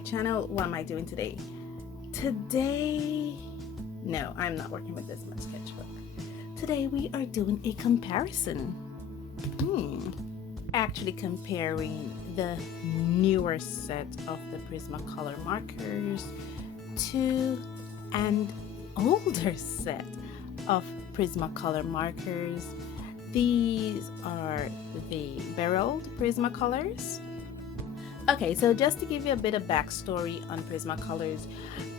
channel. What am I doing today? No, I'm not working with this much sketchbook. Today we are doing a comparison. Actually comparing the newer set of the Prismacolor markers to an older set of Prismacolor markers. These are the Berol Prismacolors. Okay, so just to give you a bit of backstory on Prismacolors,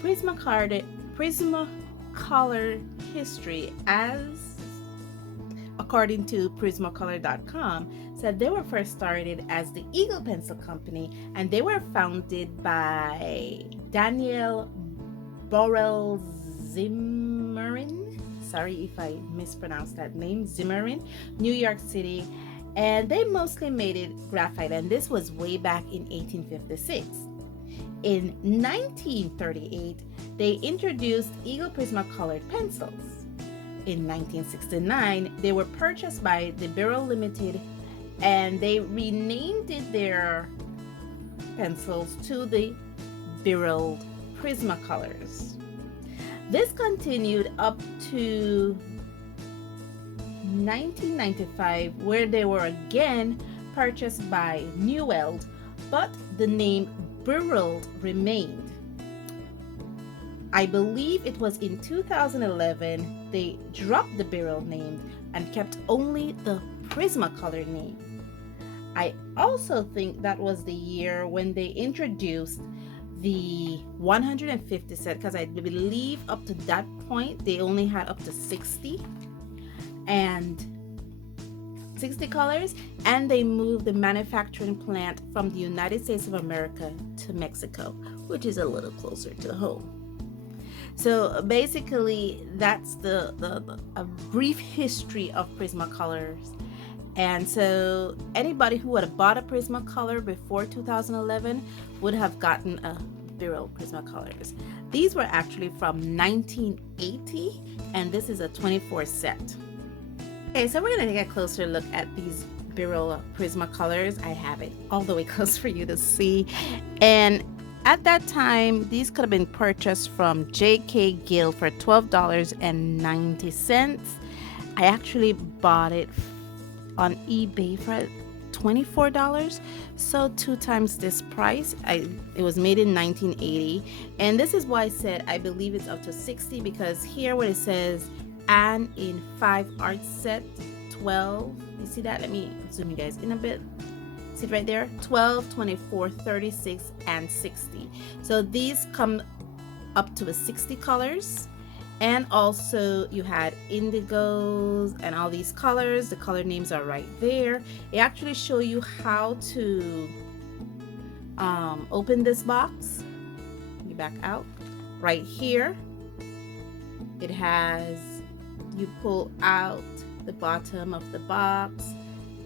Prismacolor history, as according to Prismacolor.com, said they were first started as the Eagle Pencil Company, and they were founded by Daniel Berol Zimmerman. Sorry if I mispronounced that name, Zimmerman, New York City, and they mostly made it graphite, and this was way back in 1856. In 1938, they introduced Eagle Prismacolor Pencils. In 1969, they were purchased by the Berol Limited, and they renamed their pencils to the Berol Prismacolors. This continued up to 1995, where they were again purchased by LiQWYD, but the name Berol remained. I believe it was in 2011 they dropped the Berol name and kept only the Prismacolor name. I also think that was the year when they introduced the 150 set, because I believe up to that point they only had up to 60 colors, and they moved the manufacturing plant from the United States of America to Mexico, which is a little closer to home. So basically that's a brief history of Prismacolors. And so anybody who had bought a Prismacolor before 2011 would have gotten a Berol Prismacolors. These were actually from 1980, and this is a 24 set. Okay, so we're gonna take a closer look at these Berol Prismacolors. I have it all the way close for you to see. And at that time, these could have been purchased from J.K. Gill for $12.90. I actually bought it on eBay for $24, so 2 times this price. It was made in 1980, and this is why I said I believe it's up to 60, because here where it says and in 5 art set 12, you see that? Let me zoom you guys in a bit. See it right there? 12, 24, 36, and 60. So these come up to 60 colors. And also you had indigos and all these colors. The color names are right there. It actually show you how to open this box. You back out right here. It has, you pull out the bottom of the box,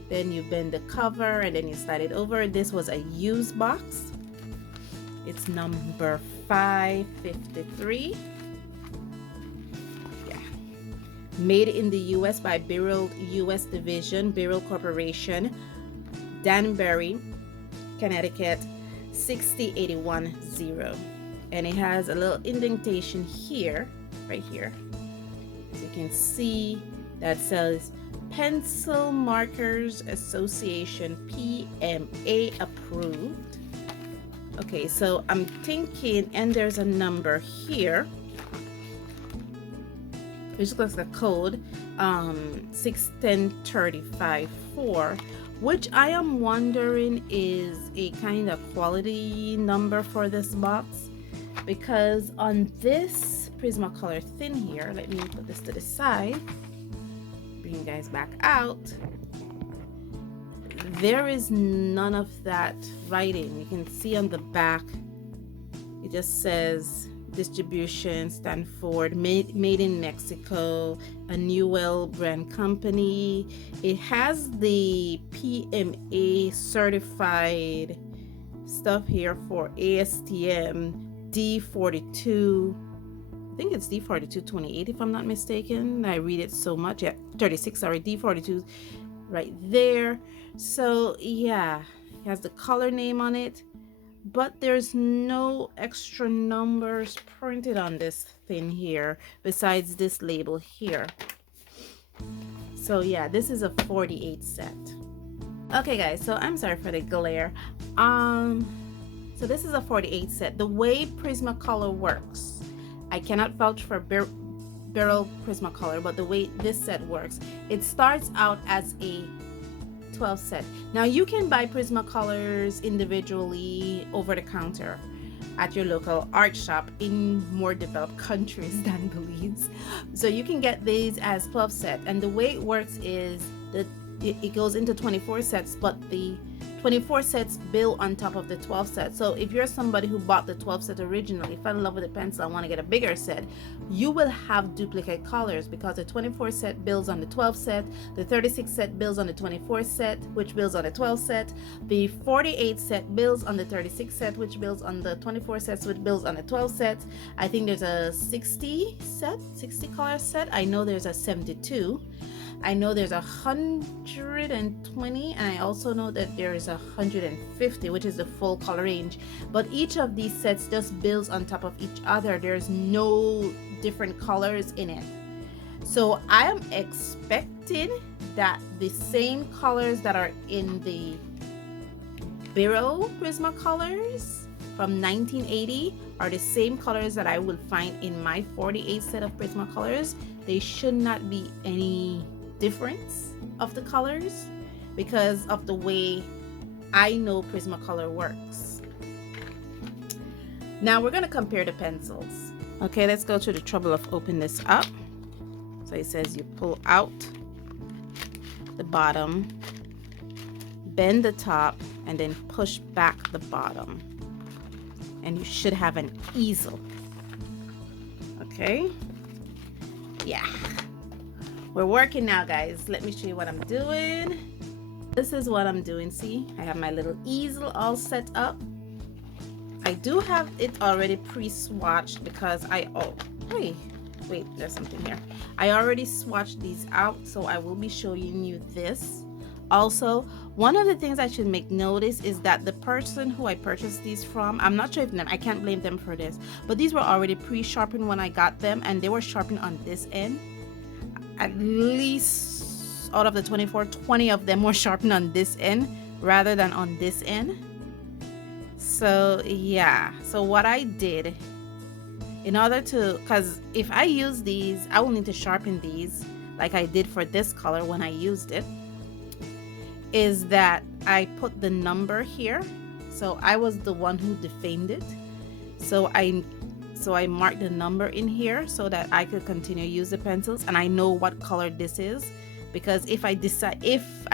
then you bend the cover, and then you slide it over. This was a used box. It's number 553. Made in the US by Berol US Division, Berol Corporation, Danbury, Connecticut, 60810. And it has a little indentation here, right here. As you can see, that says Pencil Markers Association PMA approved. Okay, so I'm thinking, and there's a number here, which looks like a code 61035-4, which I am wondering is a kind of quality number for this box, because on this Prismacolor thin here, let me put this to the side, bring you guys back out, there is none of that writing. You can see on the back it just says distribution Stanford, made in Mexico, a LiQWYD brand company. It has the PMA certified stuff here for ASTM D42. I think it's D4228 if I'm not mistaken. I read it so much. Yeah, 36, sorry, D42 right there. So yeah, it has the color name on it. but there's no extra numbers printed on this thing here besides this label here. So yeah, this is a 48 set. Okay guys, so I'm sorry for the glare. So this is a 48 set. The way Prismacolor works, I cannot vouch for Berol Prismacolor, but the way this set works, it starts out as a 12 set. Now you can buy Prismacolors individually over the counter at your local art shop in more developed countries than Belize. So you can get these as 12 set, and the way it works is that it goes into 24 sets, but the 24 sets build on top of the 12 set. So if you're somebody who bought the 12 set originally, fell in love with the pencil and want to get a bigger set, you will have duplicate colors because the 24 set builds on the 12 set, the 36 set builds on the 24 set, which builds on the 12 set, the 48 set builds on the 36 set, which builds on the 24 sets, which builds on the 12 sets. I think there's a 60 color set. I know there's a 72. I know there's 120, and I also know that there is 150, which is the full color range. But each of these sets just builds on top of each other. There's no different colors in it. So I am expecting that the same colors that are in the Berol Prismacolors from 1980 are the same colors that I will find in my 48 set of Prismacolors. They should not be any difference of the colors because of the way I know Prismacolor works. Now we're going to compare the pencils. Okay, let's go to the trouble of opening this up. So it says you pull out the bottom, bend the top, and then push back the bottom, and you should have an easel. Okay, yeah, we're working now, guys. Let me show you what I'm doing. This is what I'm doing. See, I have my little easel all set up. I do have it already pre-swatched because wait, there's something here. I already swatched these out, so I will be showing you this. Also, one of the things I should make notice is that the person who I purchased these from, I'm not sure if I can't blame them for this, but these were already pre-sharpened when I got them, and they were sharpened on this end. At least out of the 24, 20 of them were sharpened on this end rather than on this end. So yeah, so what I did in order to, because if I use these, I will need to sharpen these like I did for this color when I used it, is that I put the number here. So I was the one who defamed it. So I marked the number in here so that I could continue to use the pencils, and I know what color this is, because if I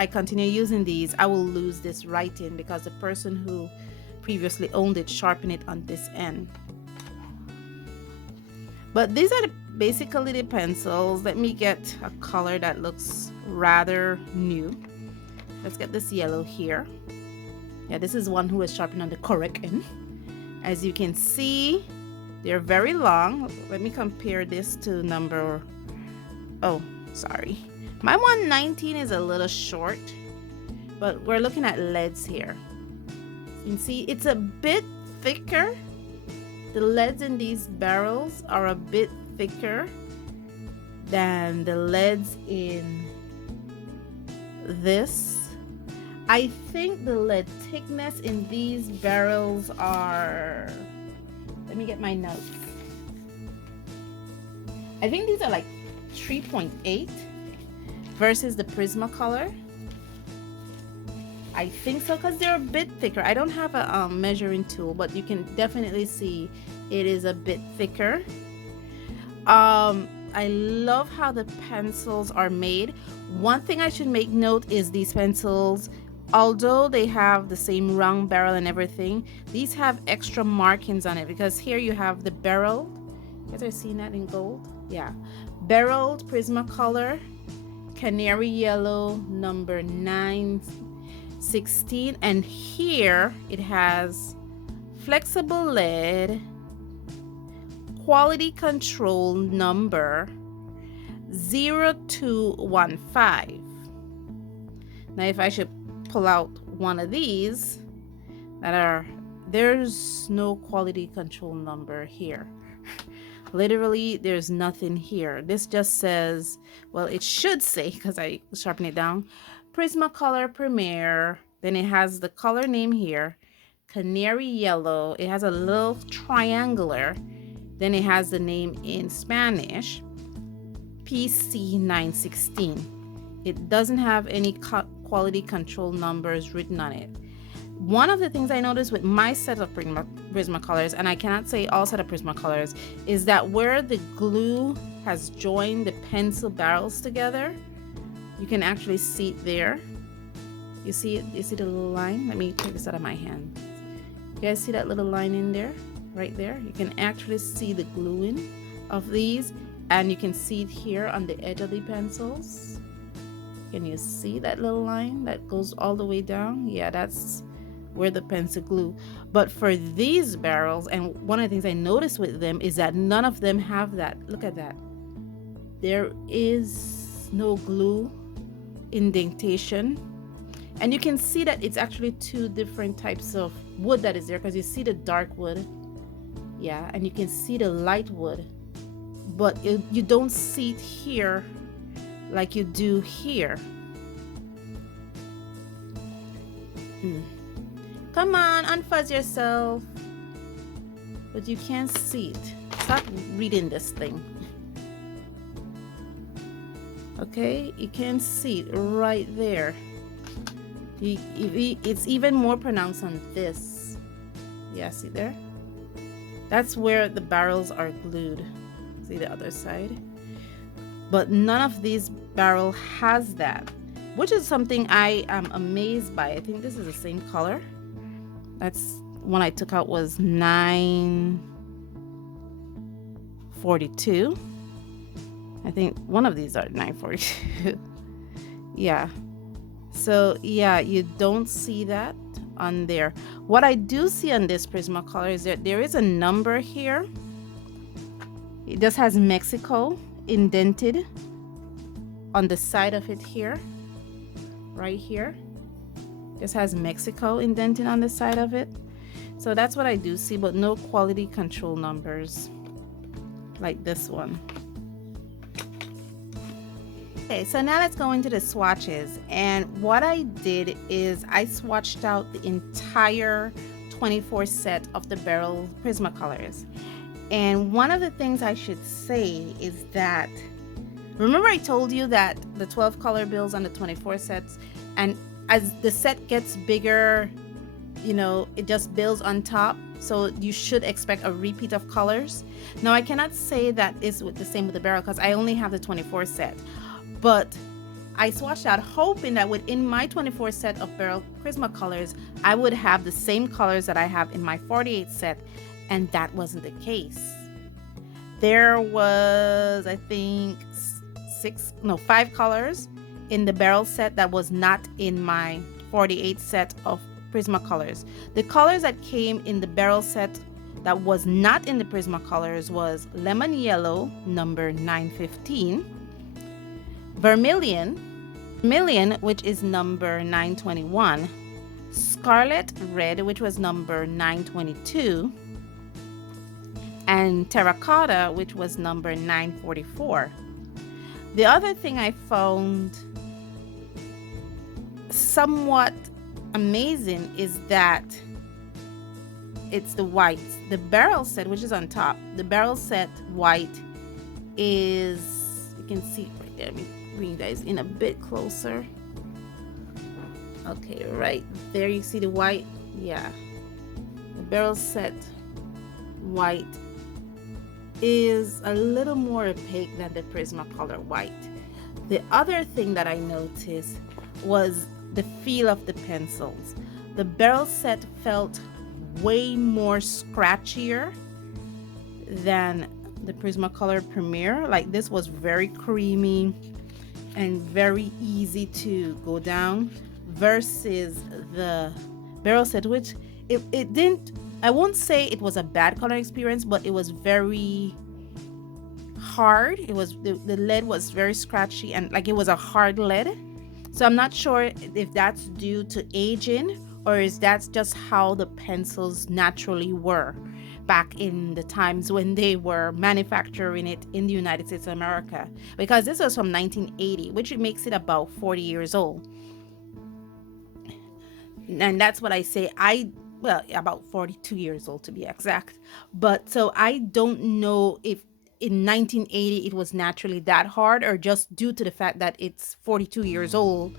continue using these, I will lose this writing because the person who previously owned it sharpened it on this end. But these are basically the pencils. Let me get a color that looks rather new. Let's get this yellow here. Yeah, this is one who was sharpened on the correct end. As you can see, they're very long. Let me compare this to number, oh, sorry. My 119 is a little short, but we're looking at leads here. You can see it's a bit thicker. The leads in these barrels are a bit thicker than the leads in this. I think the lead thickness in these barrels are, let me get my notes. I think these are like 3.8 versus the Prismacolor. I think so, because they're a bit thicker. I don't have a measuring tool, but you can definitely see it is a bit thicker. I love how the pencils are made. One thing I should make note is these pencils, although they have the same round barrel and everything, these have extra markings on it, because here you have the Berol. You guys are seeing that in gold? Yeah. Berol Prismacolor Canary Yellow number 916, and here it has flexible lead, quality control number 0215. Now if I should pull out one of these that are there's no quality control number here. Literally, there's nothing here. This just says, well, it should say, because I sharpen it down, Prismacolor Premier. Then it has the color name here, canary yellow. It has a little triangular. Then it has the name in Spanish, PC 916. It doesn't have any quality control numbers written on it. One of the things I noticed with my set of Prismacolors, and I cannot say all set of Prismacolors, is that where the glue has joined the pencil barrels together, you can actually see it there. You see it? You see the little line? Let me take this out of my hand. You guys see that little line in there? Right there? You can actually see the gluing of these, and you can see it here on the edge of the pencils. Can you see that little line that goes all the way down? Yeah, that's where the pencil glue. But for these barrels, and one of the things I noticed with them is that none of them have that. Look at that. There is no glue indentation, and you can see that it's actually two different types of wood that is there, because you see the dark wood, yeah, and you can see the light wood, but you don't see it here like you do here. Come on, unfuzz yourself. But you can't see it. Stop reading this thing. Okay, you can see it right there. It's even more pronounced on this. Yeah, see there? That's where the barrels are glued. See the other side? But none of these barrel has that, which is something I am amazed by. I think this is the same color. That's one I took out was 942. I think one of these are 942. Yeah. So yeah, you don't see that on there. What I do see on this Prismacolor is that there is a number here. It just has Mexico indented on the side of it here, right here. Just has Mexico indented on the side of it. So that's what I do see, but no quality control numbers like this one. Okay, so now let's go into the swatches. And what I did is I swatched out the entire 24 set of the Berol Prismacolors. And one of the things I should say is that, remember I told you that the 12 color bills on the 24 sets, and as the set gets bigger, you know, it just builds on top. So you should expect a repeat of colors. Now I cannot say that is with the same with the Berol because I only have the 24 set. But I swatched out hoping that within my 24 set of Berol Prismacolors, I would have the same colors that I have in my 48 set, and that wasn't the case. There was, I think, 5 colors in the Berol set that was not in my 48 set of Prismacolors. The colors that came in the Berol set that was not in the Prismacolors was lemon yellow, number 915, vermilion, which is number 921, scarlet red, which was number 922, and terracotta, which was number 944. The other thing I found somewhat amazing is that it's the whites. The Berol set, which is on top, the Berol set white is, you can see it right there. Let me bring you guys in a bit closer. Okay, right there you see the white. Yeah, the Berol set white is a little more opaque than the Prismacolor white. The other thing that I noticed was the feel of the pencils. The Berol set felt way more scratchier than the Prismacolor Premier. Like this was very creamy and very easy to go down versus the Berol set, which it didn't, I won't say it was a bad color experience, but it was very hard. It was, the lead was very scratchy and like it was a hard lead. So I'm not sure if that's due to aging or is that just how the pencils naturally were back in the times when they were manufacturing it in the United States of America? Because this was from 1980, which makes it about 40 years old. And that's what I say. Well, about 42 years old to be exact. But so I don't know if in 1980 it was naturally that hard, or just due to the fact that it's 42 years old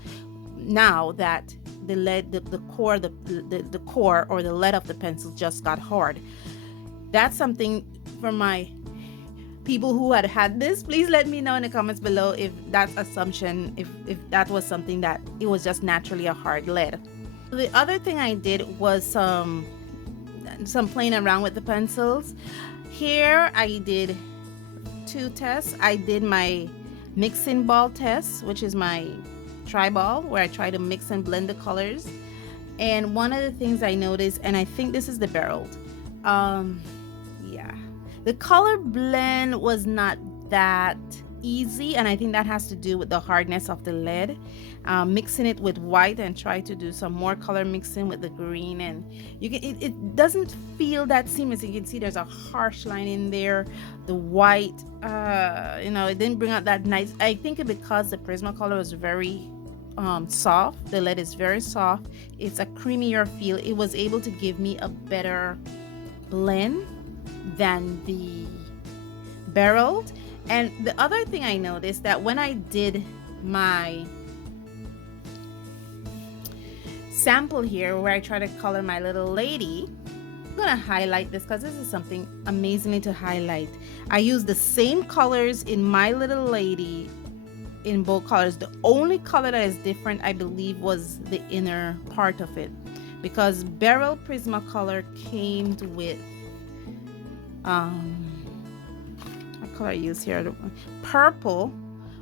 now that the lead, the core or the lead of the pencil just got hard. That's something for my people who had this. Please let me know in the comments below if that assumption, if that was something that it was just naturally a hard lead. The other thing I did was some playing around with the pencils. Here I did 2 tests. I did my mixing ball test, which is my tri-ball, where I try to mix and blend the colors. And one of the things I noticed, and I think this is the Berol, yeah, the color blend was not that easy, and I think that has to do with the hardness of the lead. Mixing it with white and try to do some more color mixing with the green, and you can it doesn't feel that seamless. You can see there's a harsh line in there. The white, it didn't bring out that nice. I think because the Prismacolor was very soft, the lead is very soft, it's a creamier feel. It was able to give me a better blend than the Berol. And the other thing I noticed, that when I did my sample here where I try to color my little lady, I'm gonna highlight this because this is something amazingly to highlight. I used the same colors in my little lady in both colors. The only color that is different, I believe, was the inner part of it, because Berol Prismacolor came with what color I use here, purple,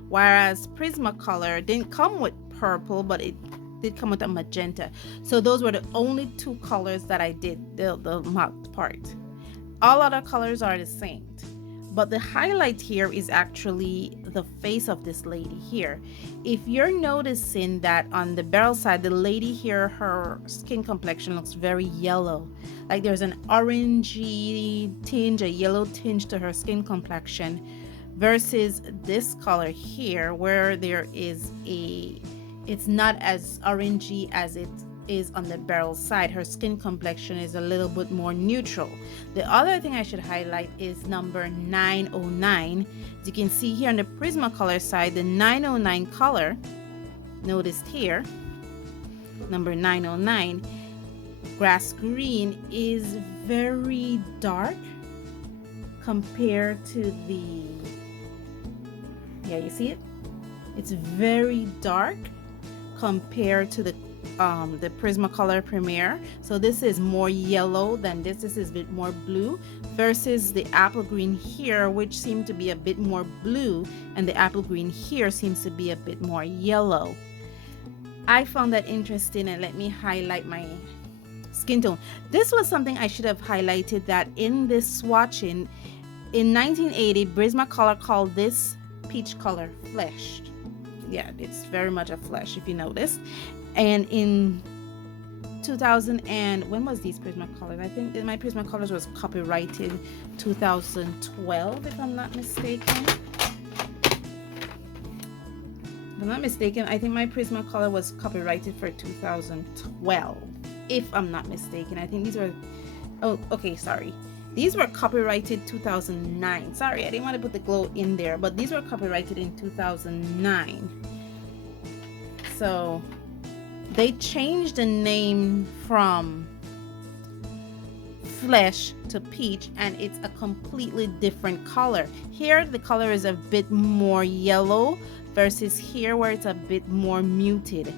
whereas Prismacolor didn't come with purple, but it did come with a magenta. So those were the only 2 colors that I did, the marked part. All other colors are the same. But the highlight here is actually the face of this lady here. If you're noticing that on the Berol side, the lady here, her skin complexion looks very yellow. Like there's an orangey tinge, a yellow tinge to her skin complexion, versus this color here where there is it's not as orangey as it is on the Berol side. Her skin complexion is a little bit more neutral. The other thing I should highlight is number 909. As you can see here on the Prismacolor side, the 909 color, noticed here, number 909, grass green, is very dark compared to the, yeah, you see it? It's very dark compared to the Prismacolor Premier. So this is more yellow than this. This is a bit more blue, versus the apple green here, which seemed to be a bit more blue, and the apple green here seems to be a bit more yellow. I found that interesting, and let me highlight my skin tone. This was something I should have highlighted, that in this swatching in 1980, Prismacolor called this peach color fleshed. Yeah, it's very much a flesh, if you notice. And in 2000, and when was these Prismacolors? I think my Prismacolors was copyrighted 2012, if I'm not mistaken. If I'm not mistaken, I think my Prismacolor was copyrighted for 2012, if I'm not mistaken. I think these were, oh, okay, sorry. These were copyrighted 2009. Sorry, I didn't want to put the glow in there, but these were copyrighted in 2009. So they changed the name from flesh to peach, and it's a completely different color. Here the color is a bit more yellow, versus here where it's a bit more muted.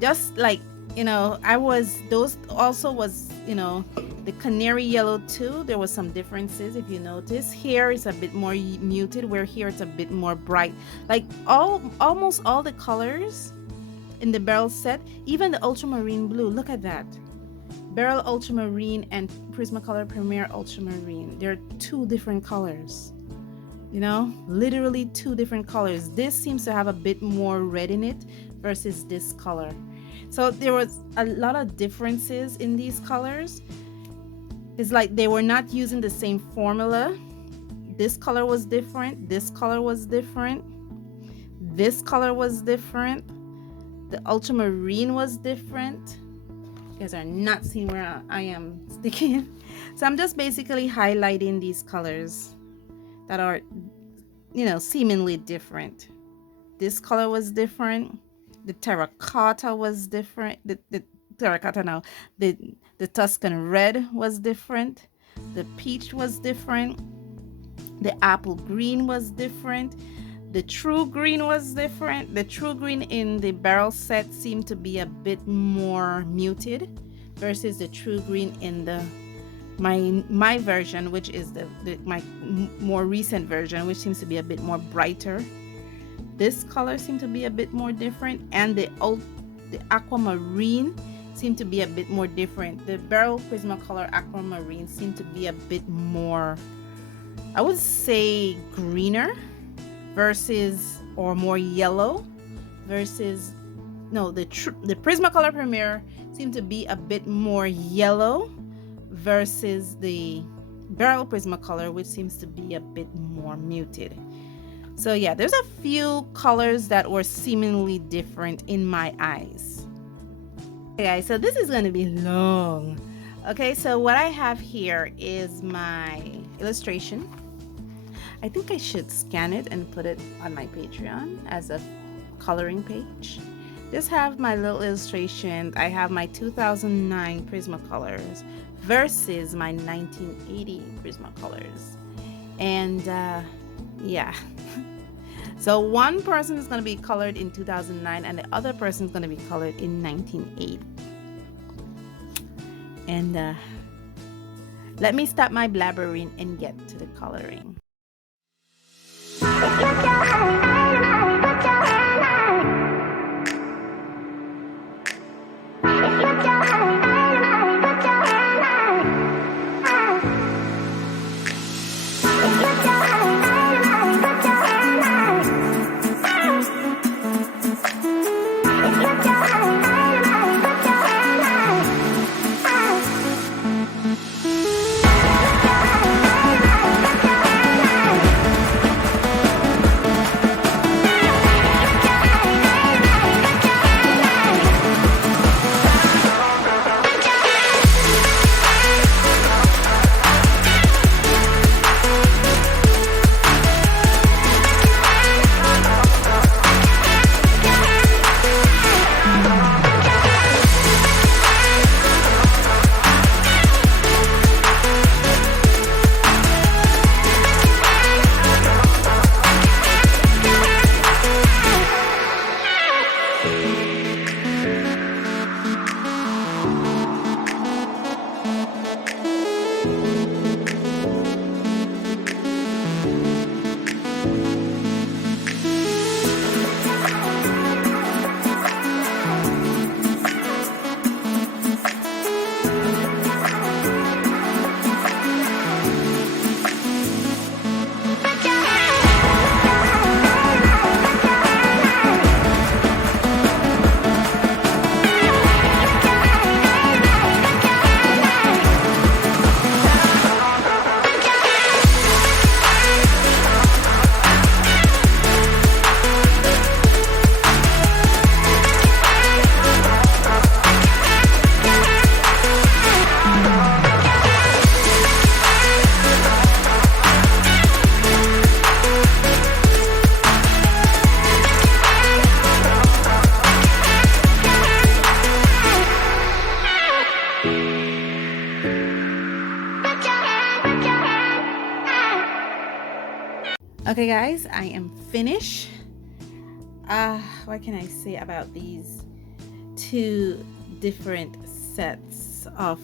Just like, you know, those also was, you know, the canary yellow too. There was some differences, if you notice. Here it's a bit more muted, where here it's a bit more bright. Like almost all the colors in the Berol set, even the ultramarine blue, look at that. Berol ultramarine and Prismacolor Premier ultramarine, they're 2 different colors, you know, literally 2 different colors. This seems to have a bit more red in it versus this color. So there was a lot of differences in these colors. It's like they were not using the same formula. This color was different, this color was different, this color was different, the ultramarine was different. You guys are not seeing where I am sticking. So I'm just basically highlighting these colors that are, you know, seemingly different. This color was different, the terracotta was different, the terracotta now, the Tuscan red was different, the peach was different, the apple green was different, the true green was different. The true green in the Berol set seemed to be a bit more muted versus the true green in the my version, which is my more recent version, which seems to be a bit more brighter. This color seemed to be a bit more different, and the aquamarine seemed to be a bit more different. The Berol Prismacolor aquamarine seemed to be a bit more, I would say, greener versus, or more yellow versus, no, the Prismacolor Premier seemed to be a bit more yellow versus the Berol Prismacolor, which seems to be a bit more muted. So yeah, there's a few colors that were seemingly different in my eyes. Okay guys, so this is going to be long. Okay, so what I have here is my illustration. I think I should scan it and put it on my Patreon as a coloring page. Just have my little illustration. I have my 2009 Prismacolors versus my 1980 Prismacolors. And yeah. So one person is going to be colored in 2009 and the other person is going to be colored in 1980. And let me stop my blabbering and get to the coloring. Okay guys, I am finished. What can I say about these two different sets of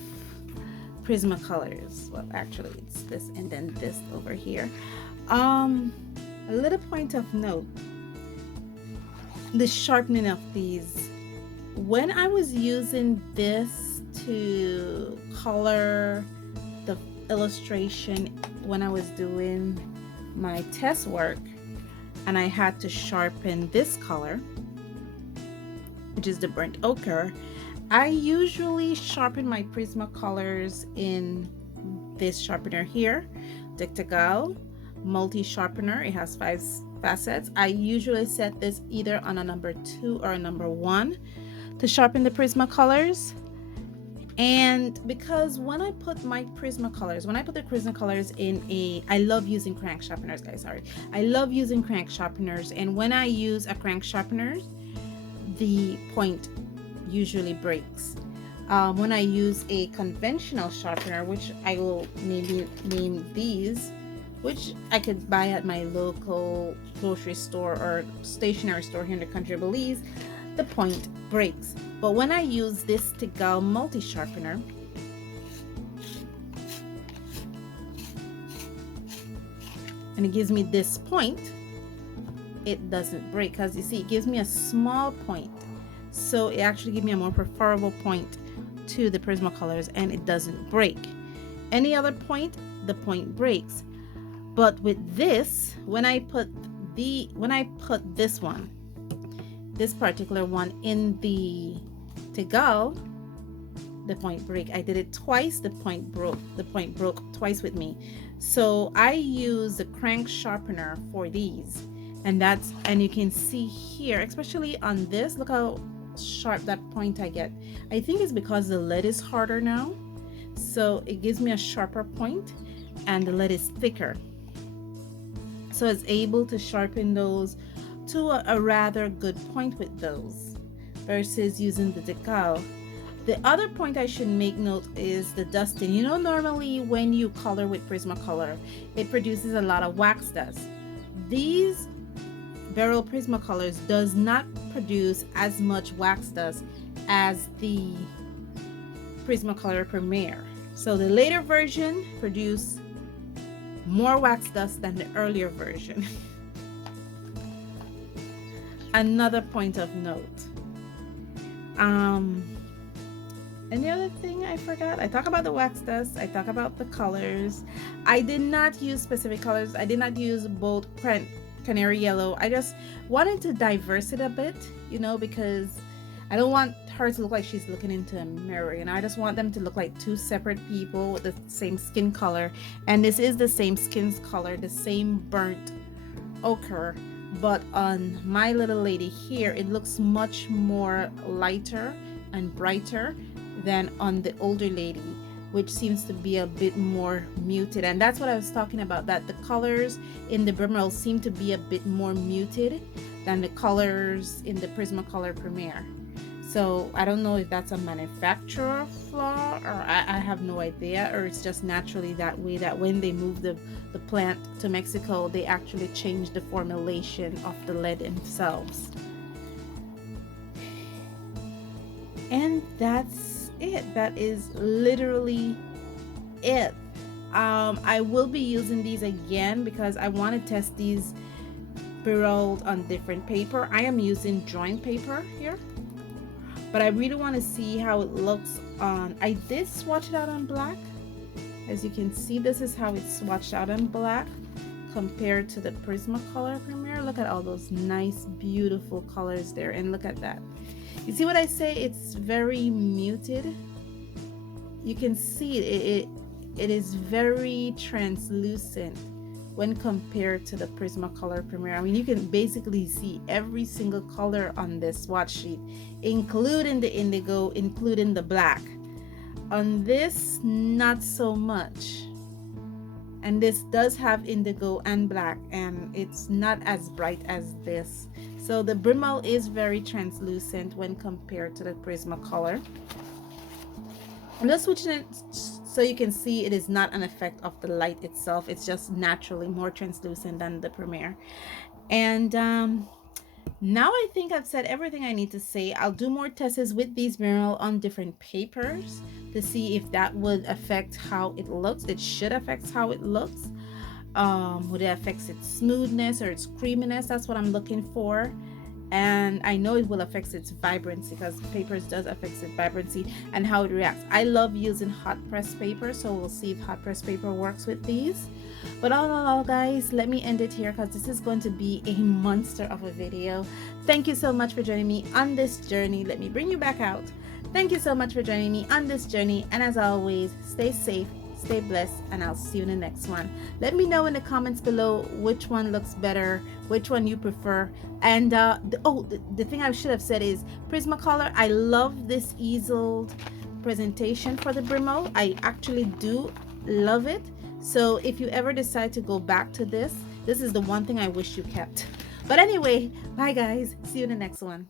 Prismacolors? Well, actually it's this and then this over here. A little point of note, the sharpening of these. When I was using this to color the illustration when I was doing my test work and I had to sharpen this color, which is the burnt ochre, I usually sharpen my Prismacolors in this sharpener here, the Tegal multi sharpener. It has 5 facets. I usually set this either on a number 2 or a number 1 to sharpen the Prismacolors. And because when I put the Prismacolors in I love using crank sharpeners, guys, sorry. I love using crank sharpeners, and when I use a crank sharpener, the point usually breaks. When I use a conventional sharpener, which I will maybe name these, which I could buy at my local grocery store or stationery store here in the country of Belize, the point breaks. But when I use this Tegal multi sharpener, and it gives me this point, it doesn't break, because you see it gives me a small point, so it actually gives me a more preferable point to the Prismacolors, and it doesn't break. Any other point, the point breaks. But with this, when I put this particular one in the Tegal, the point break. I did it twice, the point broke twice with me. So I use the crank sharpener for these, and you can see here, especially on this, look how sharp that point I get. I think it's because the lead is harder now, so it gives me a sharper point, and the lead is thicker, so it's able to sharpen those to a rather good point with those versus using the Tegal. The other point I should make note is the dusting. You know, normally when you color with Prismacolor, it produces a lot of wax dust. These Berol Prismacolors does not produce as much wax dust as the Prismacolor Premier. So the later version produced more wax dust than the earlier version. Another point of note. And the other thing I forgot, I talk about the wax dust, I talk about the colors. I did not use specific colors. I did not use bold canary yellow. I just wanted to diverse it a bit, you know, because I don't want her to look like she's looking into a mirror, you know. I just want them to look like two separate people with the same skin color. And this is the same skin color, the same burnt ochre, but on my little lady here, it looks much more lighter and brighter than on the older lady, which seems to be a bit more muted. And that's what I was talking about, that the colors in the Berol seem to be a bit more muted than the colors in the Prismacolor Premier. So I don't know if that's a manufacturer flaw, or I have no idea, or it's just naturally that way, that when they move the plant to Mexico, they actually change the formulation of the lead themselves. And that's it. That is literally it. I will be using these again because I want to test these Berol on different paper. I am using drawing paper here, but I really want to see how it looks on. I did swatch it out on black. As you can see, this is how it's swatched out on black compared to the Prismacolor Premier. Look at all those nice, beautiful colors there, and look at that. You see what I say? It's very muted. You can see it is very translucent when compared to the Prismacolor Premier. I mean, you can basically see every single color on this swatch sheet, including the indigo, including the black. On this, not so much. And this does have indigo and black, and it's not as bright as this. So the Berol is very translucent when compared to the Prismacolor. I'm just switching it so you can see it is not an effect of the light itself. It's just naturally more translucent than the Premier. And now I think I've said everything I need to say. I'll do more tests with these Berol on different papers to see if that would affect how it looks. It should affect how it looks. Would it affect its smoothness or its creaminess? That's what I'm looking for. and I know it will affect its vibrancy, because papers does affect its vibrancy and how it reacts. I love using hot press paper, so we'll see if hot press paper works with these. But all in all, guys, let me end it here, because this is going to be a monster of a video. Thank you so much for joining me on this journey. Let me bring you back out. Thank you so much for joining me on this journey, and as always, stay safe, stay blessed, and I'll see you in the next one. Let me know in the comments below which one looks better, which one you prefer. And the thing I should have said is Prismacolor, I love this easeled presentation for the Brimo. I actually do love it. So if you ever decide to go back to this, this is the one thing I wish you kept. But anyway, bye guys, see you in the next one.